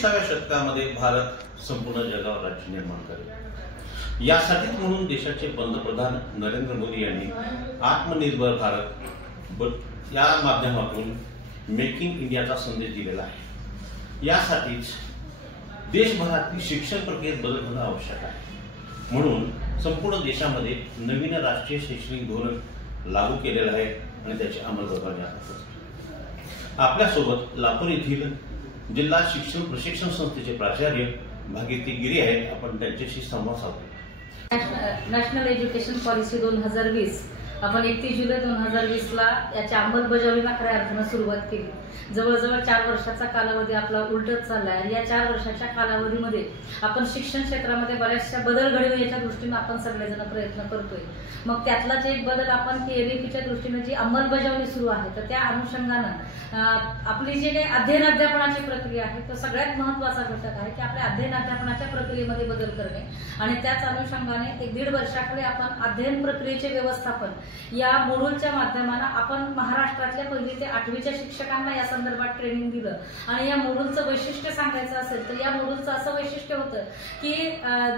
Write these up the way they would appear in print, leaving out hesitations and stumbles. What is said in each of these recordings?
21व्या शतकामध्ये भारत संपूर्ण जगावर राज्य निर्माण करेल। यासाठीच म्हणून देशाचे पंतप्रधान नरेंद्र मोदी यांनी आत्मनिर्भर भारत या माध्यमातून मेकिंग इंडियाचा संदेश दिलेला आहे। यासाठीच देशभरातील शिक्षण प्रक्रियेत बदल होणे आवश्यक आहे। म्हणून संपूर्ण देशामध्ये नवीन राष्ट्रीय शैक्षणिक धोरण लागू केलेलं आहे आणि त्याची अंमलबजावणी आहे। आपल्यासोबत लातूर येथील जिल्हा शिक्षण प्रशिक्षण संस्थेचे प्राचार्य भागीरथी गिरी आहेत। आपण त्यांच्याशी संवाद साधू। नॅशनल एज्युकेशन पॉलिसी 2020 आपण 31 जुलै 2020ला याच्या अंमलबजावणीला खऱ्या अर्थानं सुरुवात केली। जवळजवळ 4 वर्षाचा कालावधी आपला उलटत चाललाय आणि या 4 वर्षाच्या कालावधीमध्ये आपण शिक्षण क्षेत्रामध्ये बऱ्याचशा बदल घडविण्याच्या दृष्टीने आपण सगळेजण प्रयत्न करतोय। मग त्यातलाच एक बदल आपण केएबीपीच्या दृष्टीने जी अंमलबजावणी सुरू आहे तर त्या अनुषंगानं आपली जी काही अध्ययन अध्यापनाची प्रक्रिया आहे तो सगळ्यात महत्त्वाचा घटक आहे की आपल्या अध्ययन अध्यापनाच्या प्रक्रियेमध्ये बदल करणे आणि त्याच अनुषंगाने 1.5 वर्षाकडे आपण अध्ययन प्रक्रियेचे व्यवस्थापन या मॉड्यूलच्या माध्यमाने आपण महाराष्ट्रातल्या 1ली ते 8वीच्या शिक्षकांना या संदर्भात ट्रेनिंग दिलं। आणि या मॉड्यूलचं वैशिष्ट्य सांगायचं असेल तर या मॉड्यूलचं असं वैशिष्ट्य होतं की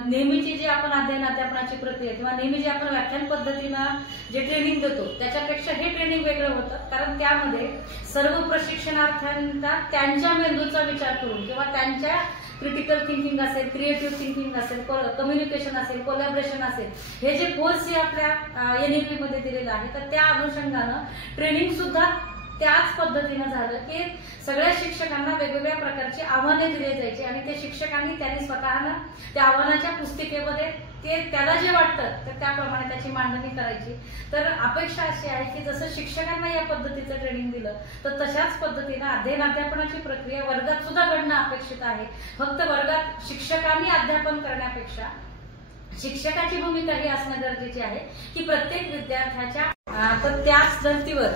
नेहमीची जी आपण अध्ययन अध्यापनाची प्रक्रिया किंवा नेहमी जे आपण व्याख्यान पद्धतीनं जे ट्रेनिंग देतो त्याच्यापेक्षा हे ट्रेनिंग वेगळं होतं, कारण त्यामध्ये सर्व प्रशिक्षणार्थ्यांना त्यांच्या मेंदूचा विचार करून किंवा त्यांच्या क्रिटिकल थिंकिंग असेल, क्रिएटिव्ह थिंकिंग असेल, कम्युनिकेशन असेल, कोलॅबरेशन असेल, हे जे कोर्स आपल्या एनईपी मध्ये दिलेलं आहे तर त्या अनुषंगानं ट्रेनिंग सुद्धा त्याच पद्धतीनं झालं की सगळ्या शिक्षकांना वेगवेगळ्या प्रकारची आव्हाने दिली जायची आणि ते शिक्षकांनी त्यांनी स्वतःनं त्या आव्हानाच्या पुस्तिकेमध्ये ते त्याला जे वाटतं तर त्याप्रमाणे त्याची मांडणी करायची। तर अपेक्षा अशी आहे की जसं शिक्षकांना या पद्धतीचं ट्रेनिंग दिलं तर तशाच पद्धतीनं अध्ययन अध्यापनाची प्रक्रिया वर्गात सुद्धा घडणं अपेक्षित आहे। फक्त वर्गात शिक्षकांनी अध्यापन करण्यापेक्षा शिक्षकाची भूमिका ही असणं गरजेची आहे की प्रत्येक विद्यार्थ्याच्या तर त्याच धर्तीवर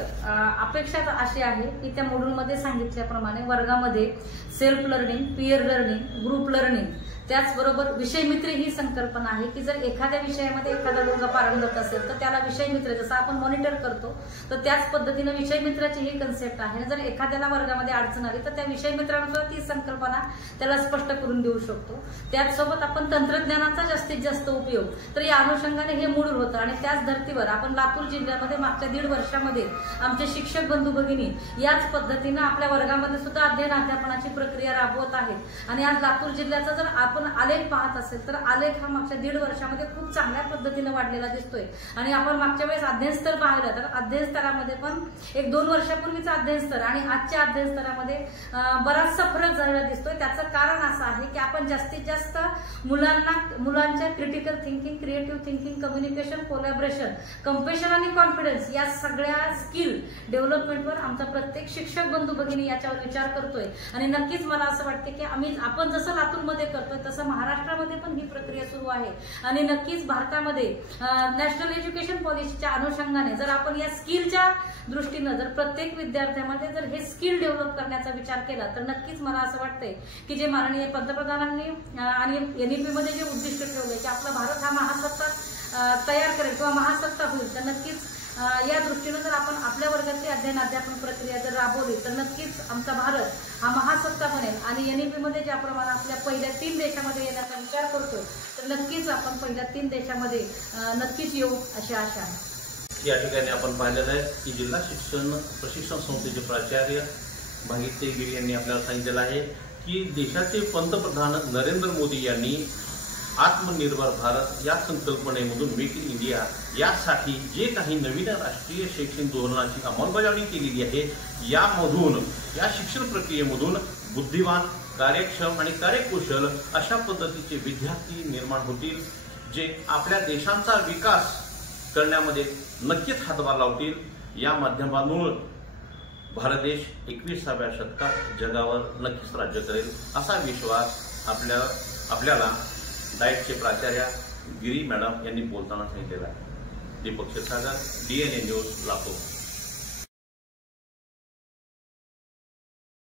अपेक्षा अशी आहे की त्या मॉड्यूलमध्ये सांगितल्याप्रमाणे वर्गामध्ये self learning, peer learning, group learning, त्याचबरोबर विषय मित्र ही संकल्पना आहे की जर एखाद्या विषयामध्ये एखादा मुलगा पारंगत असेल तर त्याला विषय मित्र जसं आपण मॉनिटर करतो तर त्याच पद्धतीनं विषय मित्राची ही कन्सेप्ट आहे। जर एखाद्याला वर्गामध्ये अडचण आली तर त्या विषय मित्रानुसार ती संकल्पना त्याला स्पष्ट करून देऊ शकतो। त्याचसोबत आपण तंत्रज्ञानाचा जास्तीत जास्त उपयोग तर या अनुषंगाने हे मॉड्यूल होतं आणि त्याच धर्तीवर आपण लातूर जिल्ह्यामध्ये मागच्या 1.5 वर्षामध्ये आमचे शिक्षक बंधू भगिनी याच पद्धतीनं आपल्या वर्गामध्ये सुद्धा अध्ययन अध्यापनाची प्रक्रिया राबवत आहेत। आणि आज लातूर जिल्ह्याचा जर आपण आलेख पाहत असेल तर आलेख हा मागच्या 1.5 वर्षामध्ये खूप चांगल्या पद्धतीने वाढलेला दिसतोय। आणि आपण मागच्या वेळेस अध्ययन स्तर पाहिलं तर अध्ययन स्तरामध्ये पण 1-2 वर्षापूर्वीचा अध्ययन स्तर आणि आजच्या अध्ययन स्तरामध्ये बराचसा फरक झालेला दिसतोय। त्याचं कारण असं आहे की आपण जास्तीत जास्त मुलांच्या critical thinking, creative thinking, communication, collaboration, compassion आणि कॉन्फिडन्स या सगळ्या स्किल डेव्हलपमेंटवर आमचा प्रत्येक शिक्षक बंधू भगिनी याच्यावर विचार करतोय। आणि नक्कीच मला असं वाटतं की आपण जसं लातूरमध्ये करतोय तसं महाराष्ट्रामध्ये पण ही प्रक्रिया सुरू आहे। आणि नक्कीच भारतामध्ये नॅशनल एज्युकेशन पॉलिसीच्या अनुषंगाने जर आपण या स्किलच्या दृष्टीनं जर प्रत्येक विद्यार्थ्यामध्ये जर हे स्किल डेव्हलप करण्याचा विचार केला तर नक्कीच मला असं वाटतंय की जे माननीय पंतप्रधानांनी आणि एनईपी मध्ये जे उद्दिष्ट ठेवले की आपला भारत हा महासत्ता तयार करेल किंवा महासत्ता होईल तर नक्कीच या दृष्टीनं जर आपण आपल्या वर्गाची अध्ययन अध्यापन प्रक्रिया जर राबवली तर नक्कीच आमचा भारत हा महासत्ता बनेल। आणि एनईपी मध्ये ज्याप्रमाणे आपल्या पहिल्या 3 देशामध्ये येण्याचा विचार करतोय तर नक्कीच आपण पहिल्या 3 देशामध्ये नक्कीच येऊ अशी आशा आहे। या ठिकाणी आपण पाहिलेलं आहे की जिल्हा शिक्षण प्रशिक्षण संस्थेचे प्राचार्य भागीरथी गिरी यांनी आपल्याला सांगितलेलं आहे की देशाचे पंतप्रधान नरेंद्र मोदी यांनी आत्मनिर्भर भारत या संकल्पनेमधून मेक इन इंडिया यासाठी जे काही नवीन राष्ट्रीय शैक्षणिक धोरणाची अंमलबजावणी केलेली आहे यामधून या शिक्षण प्रक्रियेमधून बुद्धिमान, कार्यक्षम आणि कार्यकुशल अशा पद्धतीचे विद्यार्थी निर्माण होतील जे आपल्या देशांचा विकास करण्यामध्ये नक्कीच हातभार लावतील। या माध्यमातून भारत देश 21व्या शतकात जगावर नक्कीच राज्य करेल असा विश्वास आपल्याला डाएटचे प्राचार्य गिरी मॅडम यांनी बोलताना सांगितलेला आहे। Deepak Kshirsagar, DNA news, Latur.